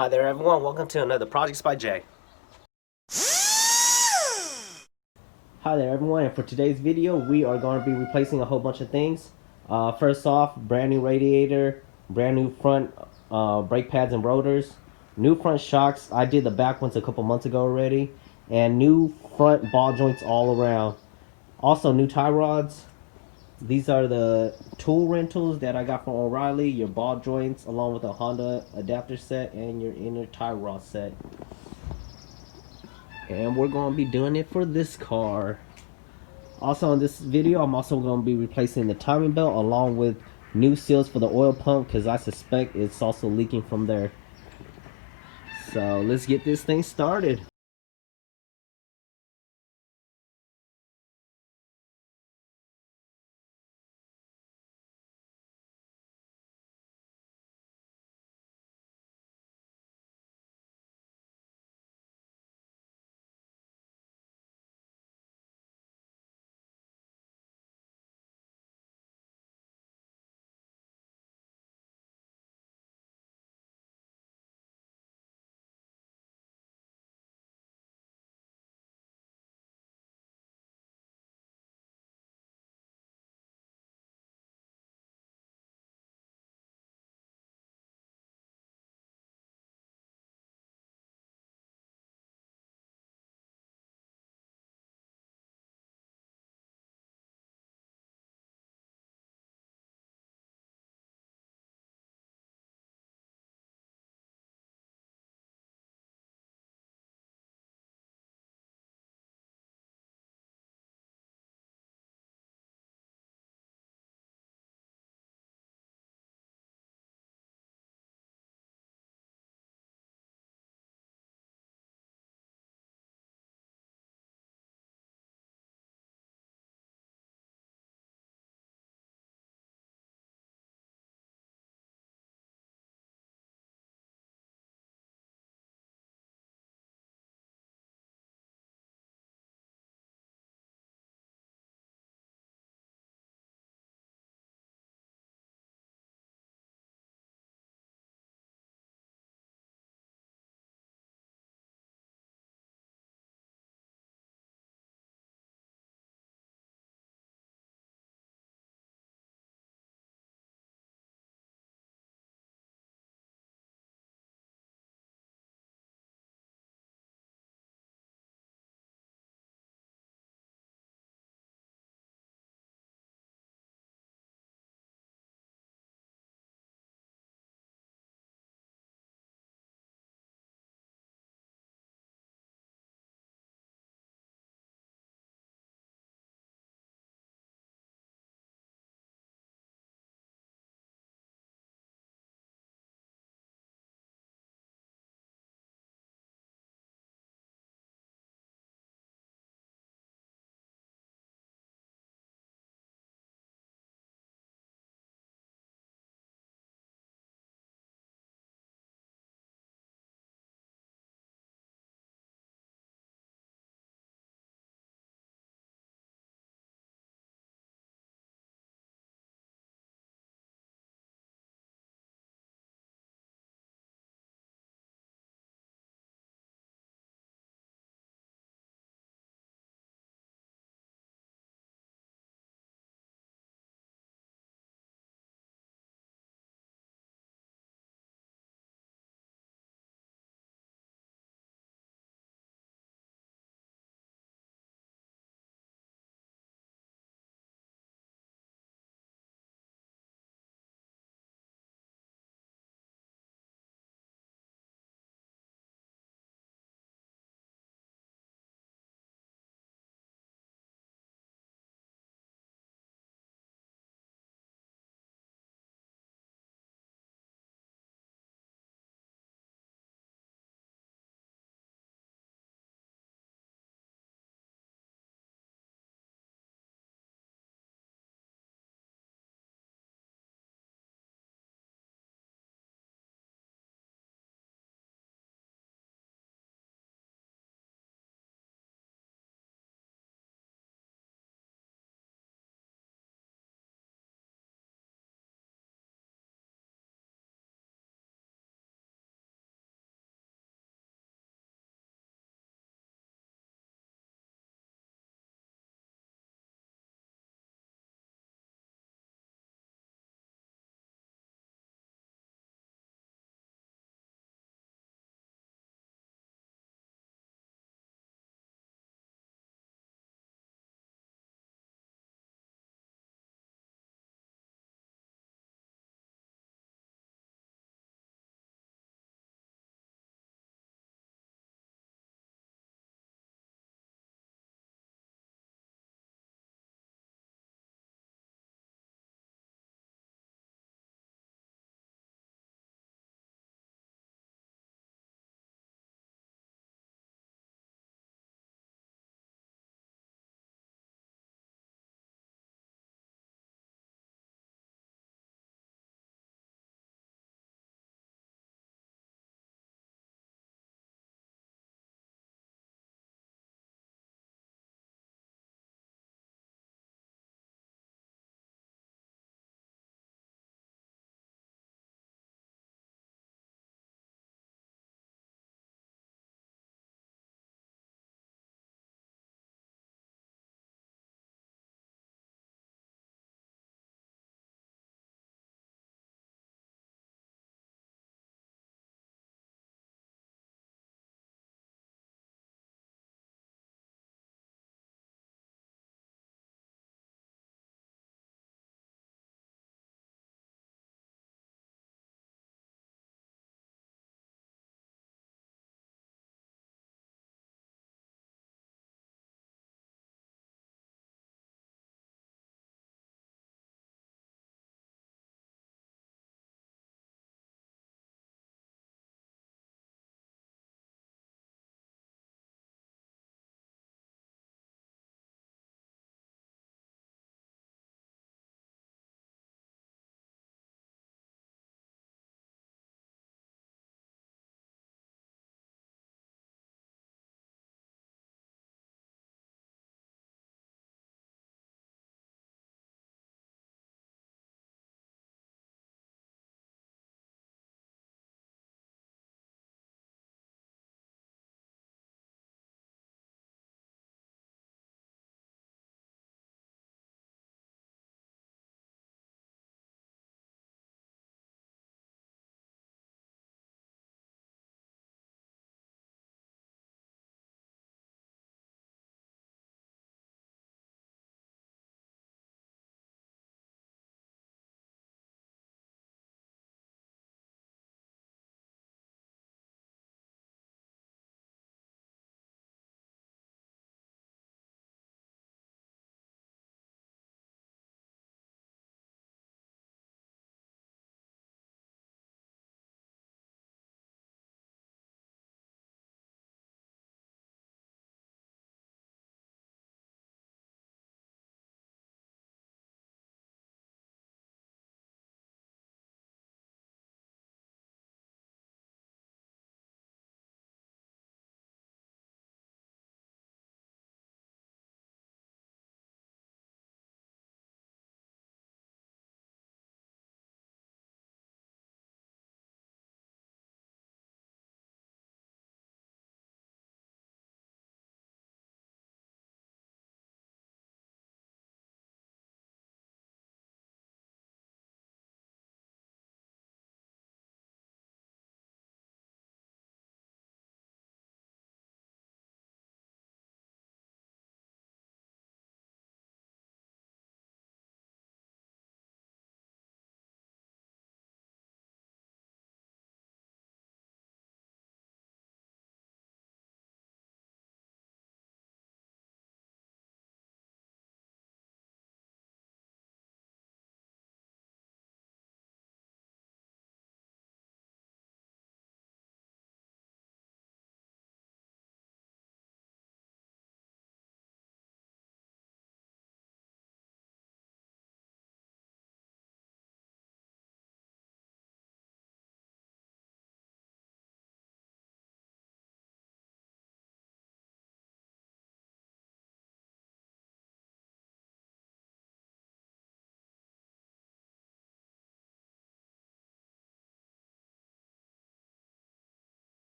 Hi there everyone, welcome to another Projects by Jay. Hi there everyone, and for today's video we are going to be replacing a whole bunch of things. First off, brand new radiator, brand new front brake pads and rotors, new front shocks. I did the back ones a couple months ago already, and new front ball joints all around. Also new tie rods. These are the tool rentals that I got from O'Reilly, your ball joints along with a Honda adapter set and your inner tie rod set. And we're going to be doing it for this car. Also in this video, I'm also going to be replacing the timing belt along with new seals for the oil pump because I suspect it's also leaking from there. So let's get this thing started.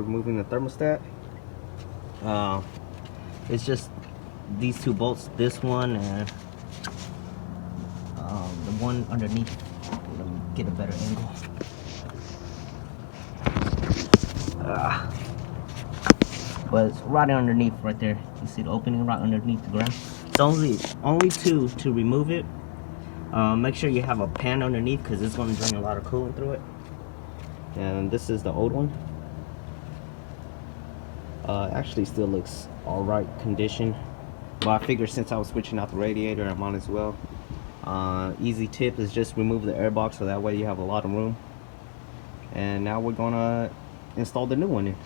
Removing the thermostat. It's just these two bolts, this one and the one underneath. Let me get a better angle. But it's right underneath right there. You see the opening right underneath the ground? It's only two to remove it. Make sure you have a pan underneath because it's going to drain a lot of coolant through it. And this is the old one. Actually still looks alright condition. But I figured since I was switching out the radiator, I might as well. Easy tip is just remove the air box so that way you have a lot of room. And now we're gonna install the new one in.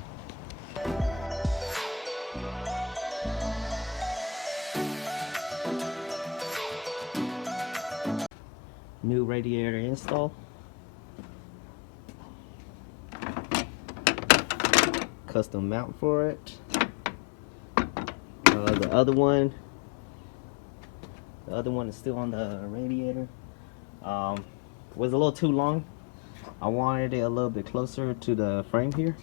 New radiator install. Custom mount for it. The other one is still on the radiator. Was a little too long. I wanted it a little bit closer to the frame here,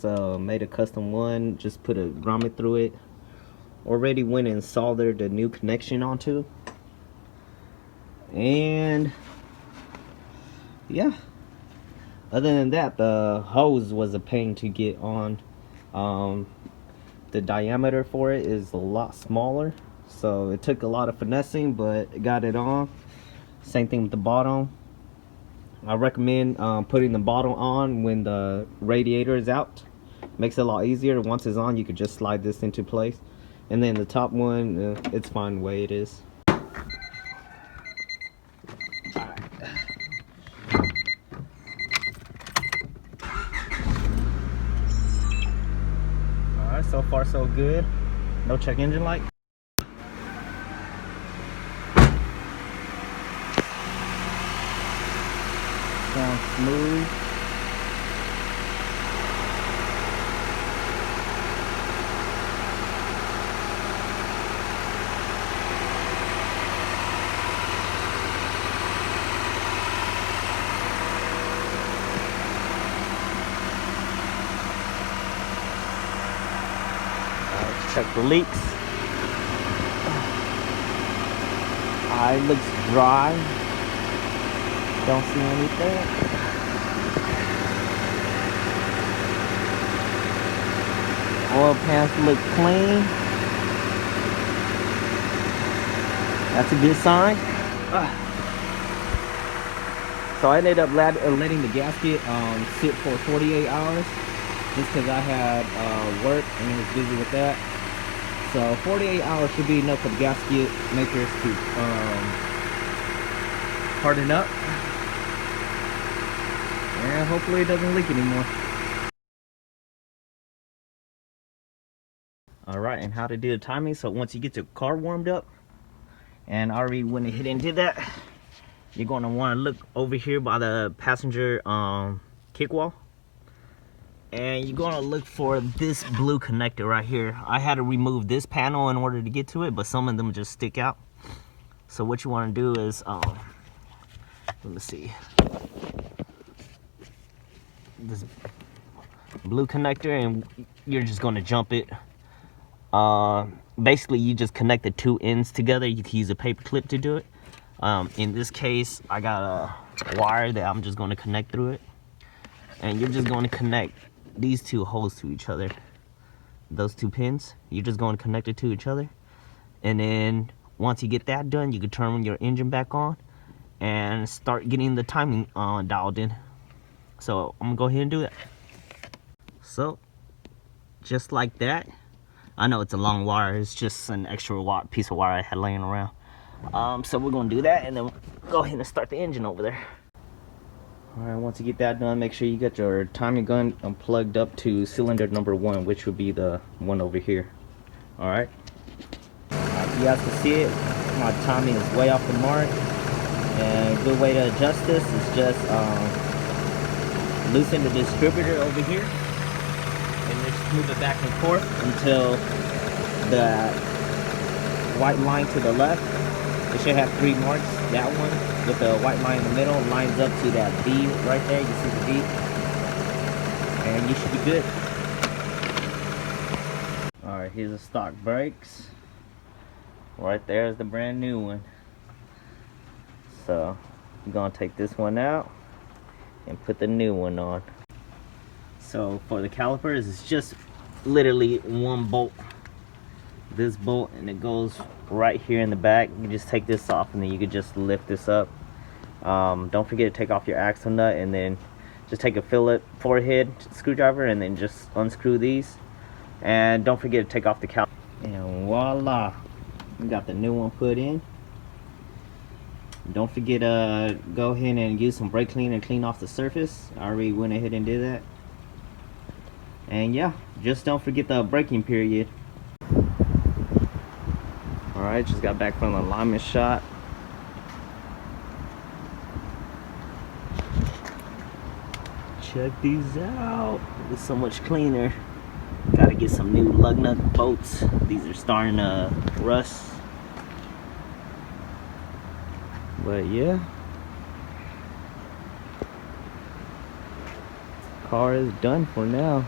so made a custom one. Just put a grommet through it. Already went and soldered the new connection onto, and yeah, other than that, the hose was a pain to get on. The diameter for it is a lot smaller, so it took a lot of finessing, but got it on. Same thing with the bottom. I recommend putting the bottom on when the radiator is out. Makes it a lot easier. Once it's on, you could just slide this into place. And then the top one, it's fine the way it is. Alright, so far so good. No check engine light. Sounds smooth. Let's check for leaks. It looks dry. Don't see anything. Oil pans look clean. That's a good sign. So I ended up letting the gasket sit for 48 hours just because I had work and I was busy with that. So 48 hours should be enough for the gasket makers to harden up. And hopefully it doesn't leak anymore. Alright, and how to do the timing. So once you get your car warmed up, and I already went ahead and did that, you're going to want to look over here by the passenger kick wall. And you're going to look for this blue connector right here. I had to remove this panel in order to get to it, but some of them just stick out. So what you want to do is, let me see. This blue connector, and you're just going to jump it. Basically you just connect the two ends together. You can use a paper clip to do it. In this case I got a wire that I'm just going to connect through it, and you're just going to connect these two holes to each other. Those two pins, you're just going to connect it to each other, and then once you get that done, you can turn your engine back on and start getting the timing dialed in. So I'm gonna go ahead and do that. So just like that. I know it's a long wire, it's just an extra piece of wire I had laying around. So we're gonna do that and then go ahead and start the engine over there. Alright, once you get that done, make sure you get your timing gun plugged up to cylinder number 1, which would be the one over here. Alright. You guys can see it, my timing is way off the mark. And a good way to adjust this is just loosen the distributor over here. And just move it back and forth until the white line to the left, it should have 3 marks. That one with the white line in the middle lines up to that V right there. You see the V? and you should be good. Alright, here's the stock brakes. Right there is the brand new one. So I'm gonna take this one out and put the new one on. So for the calipers, it's just literally one bolt. This bolt, and it goes right here in the back. You just take this off and then you could just lift this up. Don't forget to take off your axle nut, and then just take a fillet forehead screwdriver and then just unscrew these. And don't forget to take off the caliper. And voila, we got the new one put in. Don't forget go ahead and use some brake cleaner and clean off the surface. I already went ahead and did that. And yeah, just don't forget the braking period. Alright, just got back from the alignment shot. Check these out. It's so much cleaner. Gotta get some new lug nut bolts. These are starting to rust. But yeah, car is done for now.